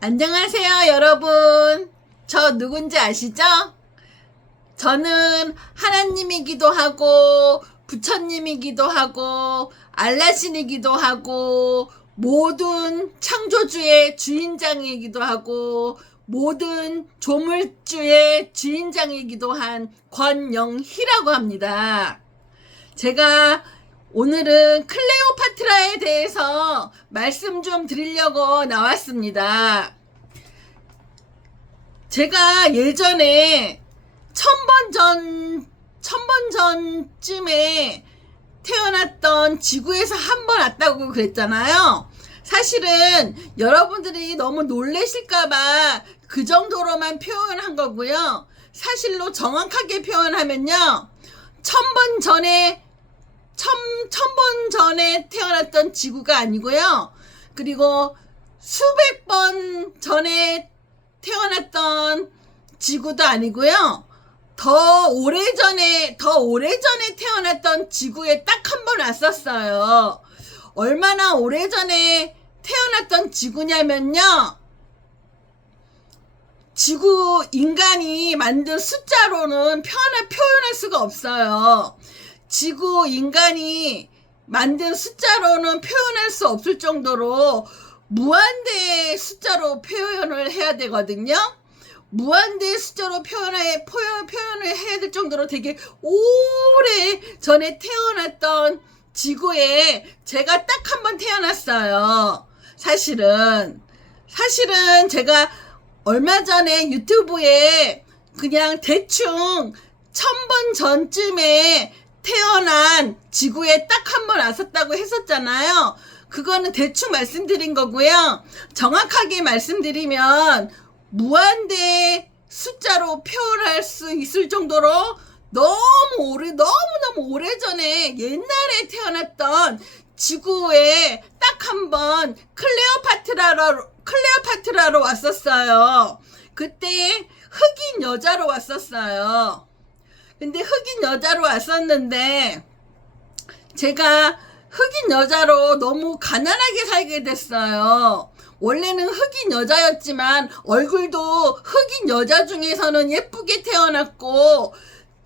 안녕하세요, 여러분. 저 누군지 아시죠? 저는 하나님이기도 하고, 부처님이기도 하고, 알라신이기도 하고, 모든 창조주의 주인장이기도 하고, 모든 조물주의 주인장이기도 한 권영희라고 합니다. 제가 오늘은 클레오파트라에 대해서 말씀 좀 드리려고 나왔습니다. 제가 예전에 1000번 전쯤에 태어났던 지구에서 한 번 왔다고 그랬잖아요. 사실은 여러분들이 너무 놀라실까봐 그 정도로만 표현한 거고요. 사실로 정확하게 표현하면요. 1000번 전에 태어났던 지구가 아니고요. 그리고 수백 번 전에 태어났던 지구도 아니고요. 더 오래전에 태어났던 지구에 딱 한 번 왔었어요. 얼마나 오래전에 태어났던 지구냐면요. 지구 인간이 만든 숫자로는 표현할 수가 없어요. 지구 인간이 만든 숫자로는 표현할 수 없을 정도로 무한대의 숫자로 표현을 해야 되거든요. 무한대의 숫자로 표현을 해야 될 정도로 되게 오래 전에 태어났던 지구에 제가 딱 한 번 태어났어요. 사실은 제가 얼마 전에 유튜브에 그냥 대충 1000번 전쯤에 태어난 지구에 딱 한 번 왔었다고 했었잖아요. 그거는 대충 말씀드린 거고요. 정확하게 말씀드리면 무한대 숫자로 표현할 수 있을 정도로 너무너무 오래전에 옛날에 태어났던 지구에 딱 한 번 클레오파트라로 왔었어요. 그때 흑인 여자로 왔었어요. 근데 흑인 여자로 왔었는데 제가 흑인 여자로 너무 가난하게 살게 됐어요. 원래는 흑인 여자였지만 얼굴도 흑인 여자 중에서는 예쁘게 태어났고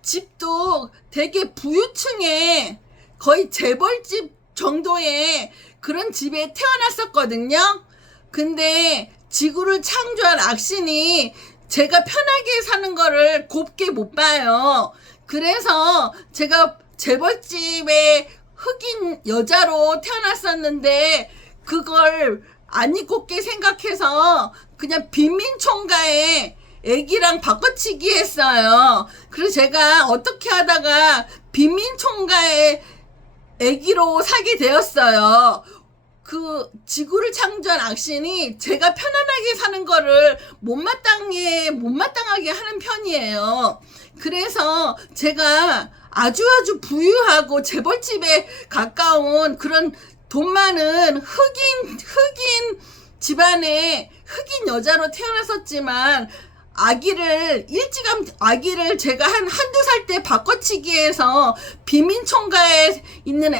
집도 되게 부유층에 거의 재벌집 정도의 그런 집에 태어났었거든요. 근데 지구를 창조한 악신이 제가 편하게 사는 거를 곱게 못 봐요. 그래서 제가 재벌집에 흑인 여자로 태어났었는데 그걸 안 곱게 생각해서 그냥 빈민총가에 애기랑 바꿔치기 했어요. 그래서 제가 어떻게 하다가 빈민총가에 애기로 살게 되었어요. 그 지구를 창조한 악신이 제가 편안하게 사는 거를 못마땅하게 하는 편이에요. 그래서 제가 아주 부유하고 재벌집에 가까운 그런 돈 많은 흑인 집안에 흑인 여자로 태어났었지만 아기를 제가 한두 살 때 바꿔치기해서 빈민총가에 있는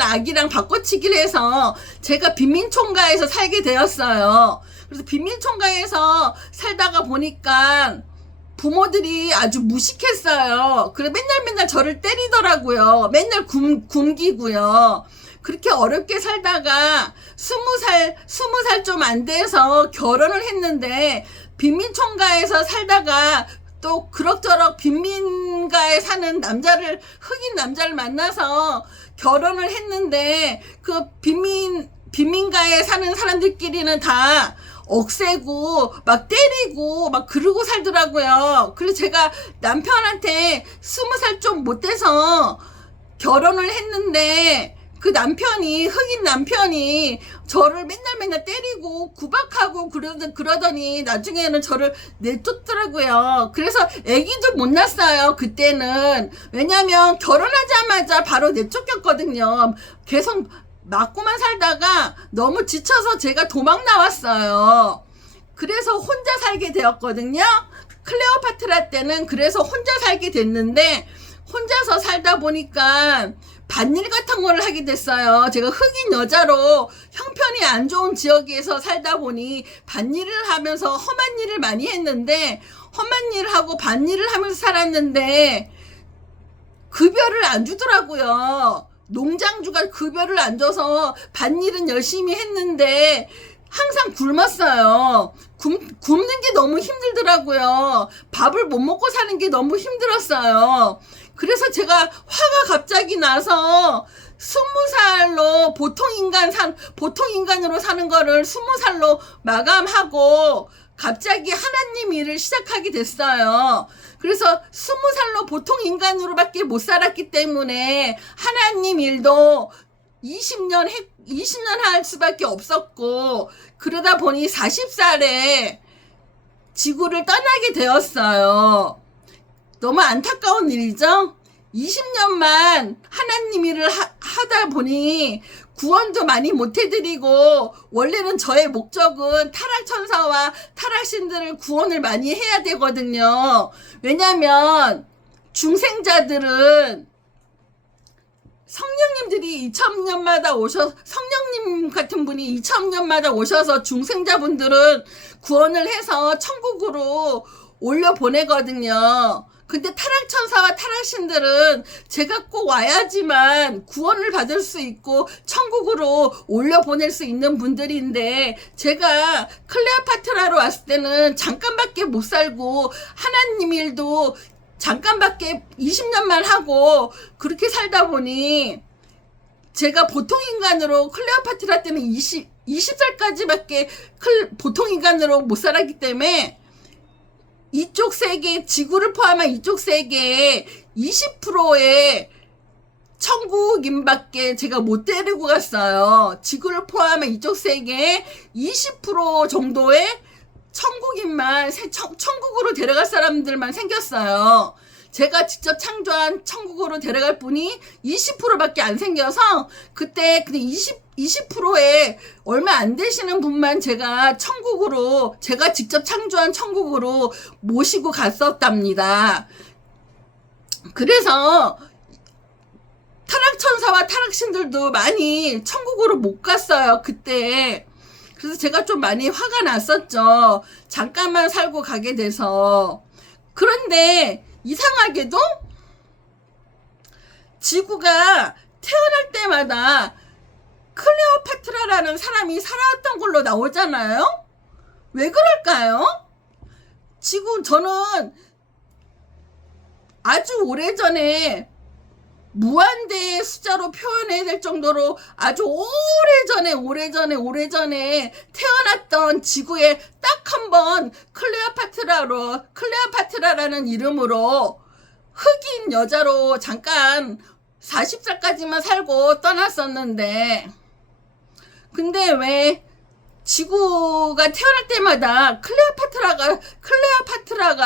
아기랑 바꿔치기를 해서 제가 빈민총가에서 살게 되었어요. 그래서 빈민총가에서 살다가 보니까 부모들이 아주 무식했어요. 그래 맨날 저를 때리더라고요. 맨날 굶기고요. 그렇게 어렵게 살다가 20살 좀 안 돼서 결혼을 했는데 빈민총가에서 살다가 또 그럭저럭 빈민가에 사는 흑인 남자를 만나서 결혼을 했는데 그 빈민가에 사는 사람들끼리는 다 억세고 막 때리고 막 그러고 살더라고요. 그래서 제가 남편한테 20살 좀 못 돼서 결혼을 했는데 그 흑인 남편이 저를 맨날 때리고 구박하고 그러더니 나중에는 저를 내쫓더라고요. 그래서 애기도 못 낳았어요. 그때는. 왜냐면 결혼하자마자 바로 내쫓겼거든요. 계속 맞고만 살다가 너무 지쳐서 제가 도망 나왔어요. 그래서 혼자 살게 되었거든요. 클레오파트라 때는 그래서 혼자 살게 됐는데 혼자서 살다 보니까 밭일 같은 거를 하게 됐어요. 제가 흑인 여자로 형편이 안 좋은 지역에서 살다 보니 밭일을 하면서 험한 일을 많이 했는데, 험한 일을 하고 밭일을 하면서 살았는데 급여를 안 주더라고요. 농장주가 급여를 안 줘서 밭일은 열심히 했는데 항상 굶었어요. 굶는 게 너무 힘들더라고요. 밥을 못 먹고 사는 게 너무 힘들었어요. 그래서 제가 화가 갑자기 나서 20살로 보통 인간으로 사는 거를 20살로 마감하고 갑자기 하나님 일을 시작하게 됐어요. 그래서 20살로 보통 인간으로밖에 못 살았기 때문에 하나님 일도 20년 할 수밖에 없었고, 그러다 보니 40살에 지구를 떠나게 되었어요. 너무 안타까운 일이죠? 20년만 하나님 일을 하다 보니 구원도 많이 못 해드리고, 원래는 저의 목적은 타락천사와 타락신들을 구원을 많이 해야 되거든요. 왜냐면 중생자들은 성령님들이 2000년마다 성령님 같은 분이 2000년마다 오셔서 중생자분들은 구원을 해서 천국으로 올려보내거든요. 근데 타락천사와 타락신들은 제가 꼭 와야지만 구원을 받을 수 있고 천국으로 올려보낼 수 있는 분들인데, 제가 클레오파트라로 왔을 때는 잠깐밖에 못 살고 하나님 일도 잠깐밖에 20년만 하고 그렇게 살다 보니, 제가 보통 인간으로 클레오파트라 때는 20살까지밖에 보통 인간으로 못 살았기 때문에 이쪽 세계, 지구를 포함한 이쪽 세계에 20%의 천국인밖에 제가 못 데리고 갔어요. 지구를 포함한 이쪽 세계에 20% 정도의 천국인만, 천국으로 데려갈 사람들만 생겼어요. 제가 직접 창조한 천국으로 데려갈 분이 20%밖에 안 생겨서, 그때 그냥 20%에 얼마 안 되시는 분만 제가 제가 직접 창조한 천국으로 모시고 갔었답니다. 그래서 타락천사와 타락신들도 많이 천국으로 못 갔어요, 그때. 그래서 제가 좀 많이 화가 났었죠. 잠깐만 살고 가게 돼서. 그런데 이상하게도 지구가 태어날 때마다 클레오파트라라는 사람이 살아왔던 걸로 나오잖아요? 왜 그럴까요? 저는 아주 오래전에 무한대의 숫자로 표현해야 될 정도로 아주 오래전에 태어났던 지구에 딱 한 번 클레오파트라라는 이름으로 흑인 여자로 잠깐 40살까지만 살고 떠났었는데, 근데 왜 지구가 태어날 때마다 클레오파트라가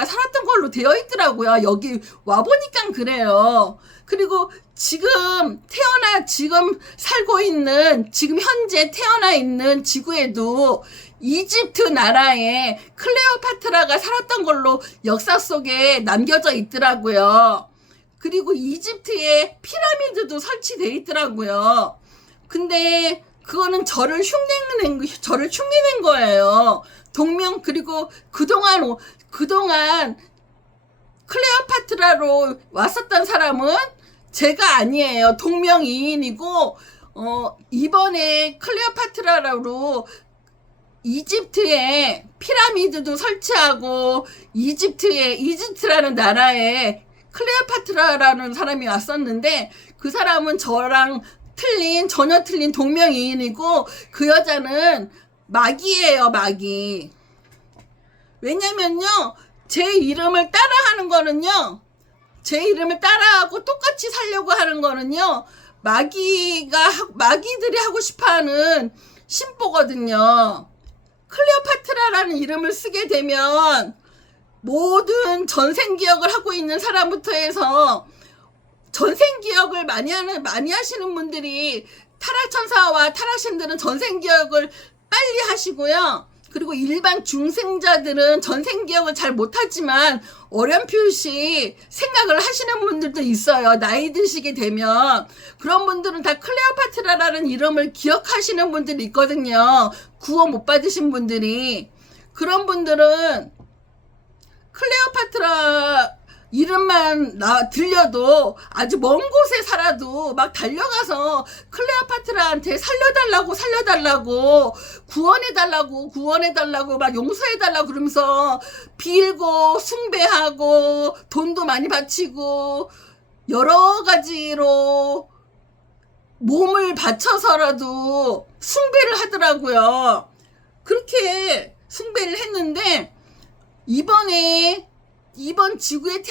살았던 걸로 되어 있더라고요. 여기 와보니까 그래요. 그리고 지금 살고 있는, 지금 현재 태어나 있는 지구에도 이집트 나라에 클레오파트라가 살았던 걸로 역사 속에 남겨져 있더라고요. 그리고 이집트에 피라미드도 설치되어 있더라고요. 근데 그거는 저를 흉내낸 거예요. 그리고 그동안 클레오파트라로 왔었던 사람은 제가 아니에요. 동명이인이고, 이번에 클레오파트라로 이집트에 피라미드도 설치하고, 이집트라는 나라에 클레오파트라라는 사람이 왔었는데, 그 사람은 저랑 전혀 틀린 동명이인이고, 그 여자는 마귀예요, 마귀. 왜냐면요, 제 이름을 따라하고 똑같이 살려고 하는 거는요, 마귀들이 하고 싶어 하는 심보거든요. 클레오파트라라는 이름을 쓰게 되면 모든 전생기억을 하고 있는 사람부터 해서 전생기억을 많이 하시는 분들이, 타락천사와 타락신들은 전생기억을 빨리 하시고요. 그리고 일반 중생자들은 전생기억을 잘 못하지만 어렴풋이 생각을 하시는 분들도 있어요. 나이 드시게 되면. 그런 분들은 다 클레오파트라라는 이름을 기억하시는 분들이 있거든요. 구호 못 받으신 분들이. 그런 분들은 클레오파트라 이름만 들려도 아주 먼 곳에 살아도 막 달려가서 클레오파트라한테 살려달라고 구원해달라고 막 용서해달라고 그러면서 빌고 숭배하고 돈도 많이 바치고 여러 가지로 몸을 바쳐서라도 숭배를 하더라고요. 그렇게 숭배를 했는데 이번 지구에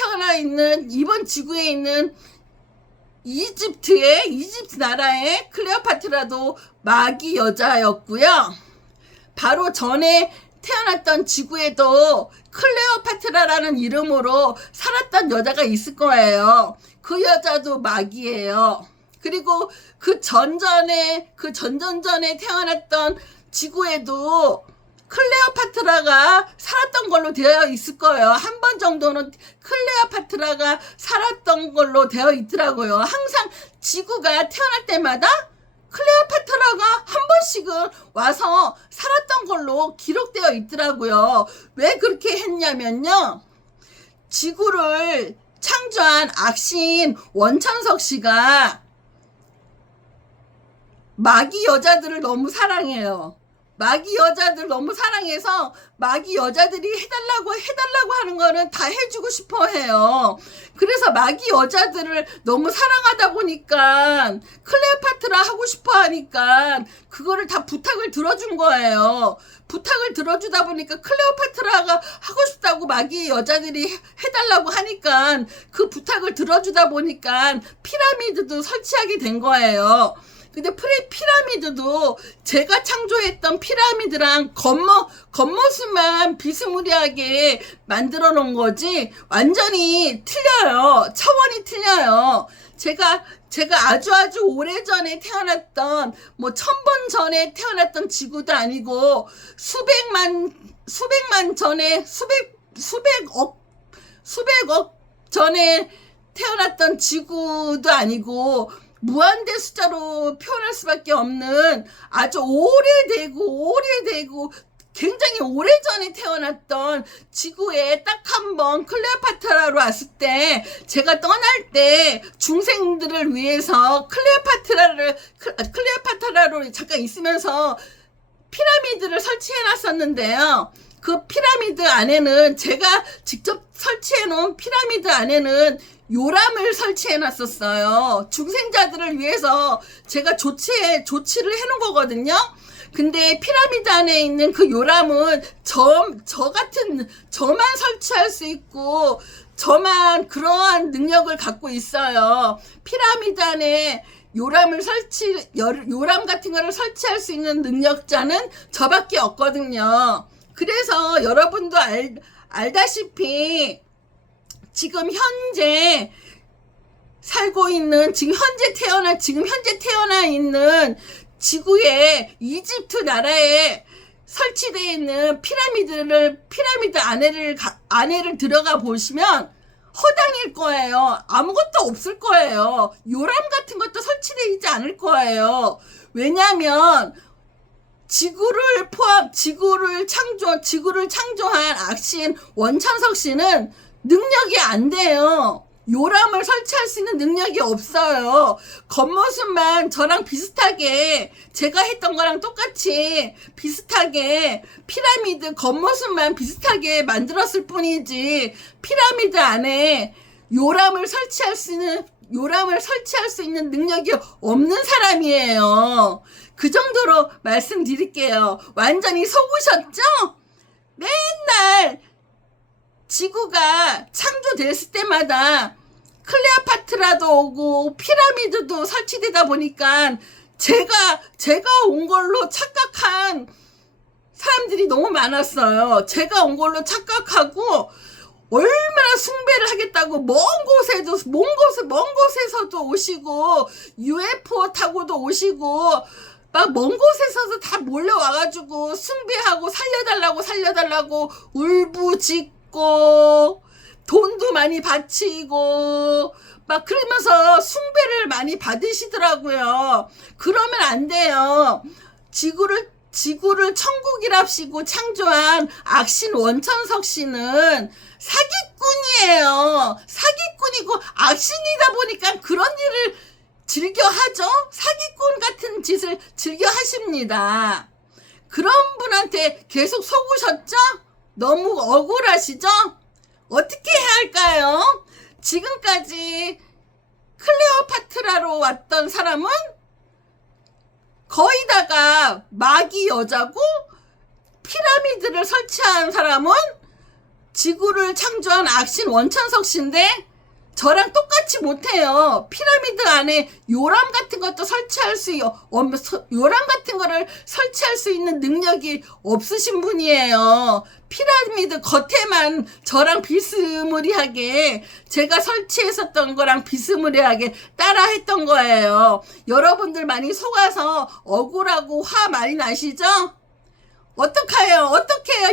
있는 이집트 나라의 클레오파트라도 마귀 여자였고요. 바로 전에 태어났던 지구에도 클레오파트라라는 이름으로 살았던 여자가 있을 거예요. 그 여자도 마귀예요. 그리고 그 전전전에 태어났던 지구에도 클레오파트라가 살았던 걸로 되어 있을 거예요. 한 번 정도는 클레오파트라가 살았던 걸로 되어 있더라고요. 항상 지구가 태어날 때마다 클레오파트라가 한 번씩은 와서 살았던 걸로 기록되어 있더라고요. 왜 그렇게 했냐면요. 지구를 창조한 악신 원천석 씨가 마귀 여자들을 너무 사랑해요. 마귀 여자들 너무 사랑해서 마귀 여자들이 해달라고 하는 거는 다 해주고 싶어 해요. 그래서 마귀 여자들을 너무 사랑하다 보니까 클레오파트라 하고 싶어 하니까 그거를 다 부탁을 들어준 거예요. 부탁을 들어주다 보니까 클레오파트라가 하고 싶다고 마귀 여자들이 해달라고 하니까 그 부탁을 들어주다 보니까 피라미드도 설치하게 된 거예요. 근데 피라미드도 제가 창조했던 피라미드랑 겉모습만 비스무리하게 만들어 놓은 거지 완전히 틀려요. 차원이 틀려요. 제가 아주 오래전에 태어났던 1000번 전에 태어났던 지구도 아니고 수백만 전에 수백억 전에 태어났던 지구도 아니고 무한대 숫자로 표현할 수밖에 없는 아주 오래되고 굉장히 오래전에 태어났던 지구에 딱 한 번 클레오파트라로 왔을 때 제가 떠날 때 중생들을 위해서 클레오파트라로 잠깐 있으면서 피라미드를 설치해 놨었는데요. 그 피라미드 안에는 제가 직접 설치해 놓은 피라미드 안에는 요람을 설치해 놨었어요. 중생자들을 위해서 제가 조치를 해 놓은 거거든요. 근데 피라미드 안에 있는 그 요람은 저만 설치할 수 있고 저만 그러한 능력을 갖고 있어요. 피라미드 안에 요람 같은 거를 설치할 수 있는 능력자는 저밖에 없거든요. 그래서 여러분도 알다시피 지금 현재 태어나 있는 지구의 이집트 나라에 설치되어 있는 피라미드 안에를 들어가 보시면 허당일 거예요. 아무것도 없을 거예요. 요람 같은 것도 설치되어 있지 않을 거예요. 왜냐하면 지구를 창조한 악신 원천석 씨는 능력이 안 돼요. 요람을 설치할 수 있는 능력이 없어요. 겉모습만 저랑 비슷하게 제가 했던 거랑 똑같이 비슷하게 피라미드 겉모습만 비슷하게 만들었을 뿐이지 피라미드 안에 요람을 설치할 수 있는 능력이 없는 사람이에요. 그 정도로 말씀드릴게요. 완전히 속으셨죠? 맨날 지구가 창조됐을 때마다 클레오파트라도 오고 피라미드도 설치되다 보니까 제가 온 걸로 착각한 사람들이 너무 많았어요. 제가 온 걸로 착각하고 얼마나 숭배를 하겠다고 먼 곳에서도 오시고 UFO 타고도 오시고 막 먼 곳에서도 다 몰려와가지고 숭배하고 살려달라고 울부짖고 돈도 많이 바치고 막 그러면서 숭배를 많이 받으시더라고요. 그러면 안 돼요. 지구를 천국이랍시고 창조한 악신 원천석 씨는 사기꾼이에요. 사기꾼이고 악신이다 보니까 그런 일을 즐겨 하죠. 사기꾼 같은 짓을 즐겨 하십니다. 그런 분한테 계속 속으셨죠? 너무 억울하시죠? 어떻게 해야 할까요? 지금까지 클레오파트라로 왔던 사람은 거의 다가 마귀 여자고, 피라미드를 설치한 사람은 지구를 창조한 악신 원천석 씨인데 저랑 똑같이 못해요. 피라미드 안에 요람 같은 것도 요람 같은 거를 설치할 수 있는 능력이 없으신 분이에요. 피라미드 겉에만 저랑 비스무리하게, 제가 설치했었던 거랑 비스무리하게 따라 했던 거예요. 여러분들 많이 속아서 억울하고 화 많이 나시죠? 어떡해요?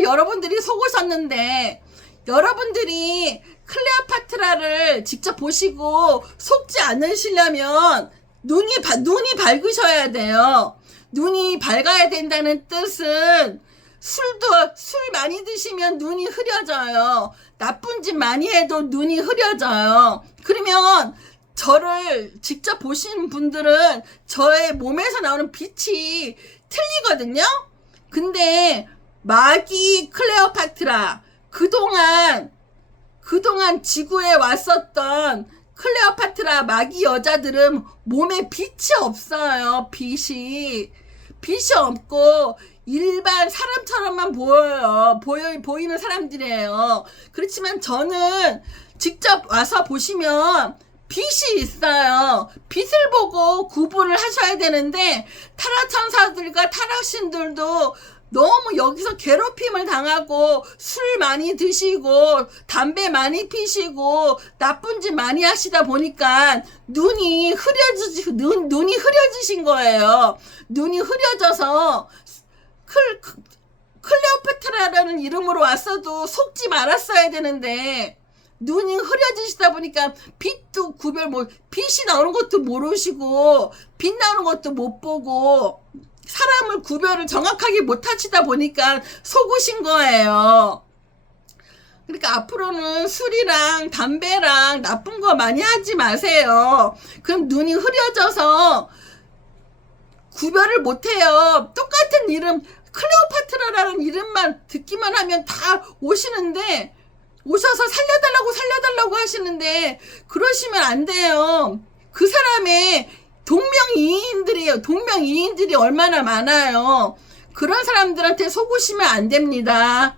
여러분들이 속으셨는데. 여러분들이 클레오파트라를 직접 보시고 속지 않으시려면 눈이 밝으셔야 돼요. 눈이 밝아야 된다는 뜻은 술 많이 드시면 눈이 흐려져요. 나쁜 짓 많이 해도 눈이 흐려져요. 그러면 저를 직접 보시는 분들은 저의 몸에서 나오는 빛이 틀리거든요. 근데 마귀 클레오파트라, 그동안 지구에 왔었던 클레오파트라 마귀 여자들은 몸에 빛이 없어요. 빛이 없고 일반 사람처럼만 보이는 사람들이에요. 그렇지만 저는 직접 와서 보시면 빛이 있어요. 빛을 보고 구분을 하셔야 되는데, 타락천사들과 타락신들도 너무 여기서 괴롭힘을 당하고 술 많이 드시고 담배 많이 피시고 나쁜 짓 많이 하시다 보니까 눈이 흐려지신 거예요. 눈이 흐려져서 클레오파트라라는 이름으로 왔어도 속지 말았어야 되는데, 눈이 흐려지시다 보니까 빛도 빛이 나오는 것도 모르시고 빛 나오는 것도 못 보고 사람을 구별을 정확하게 못 하시다 보니까 속으신 거예요. 그러니까 앞으로는 술이랑 담배랑 나쁜 거 많이 하지 마세요. 그럼 눈이 흐려져서 구별을 못 해요. 똑같은 이름, 클레오파트라라는 이름만 듣기만 하면 다 오시는데, 오셔서 살려달라고 하시는데 그러시면 안 돼요. 그 사람의 동명이인들이 얼마나 많아요. 그런 사람들한테 속으시면 안 됩니다.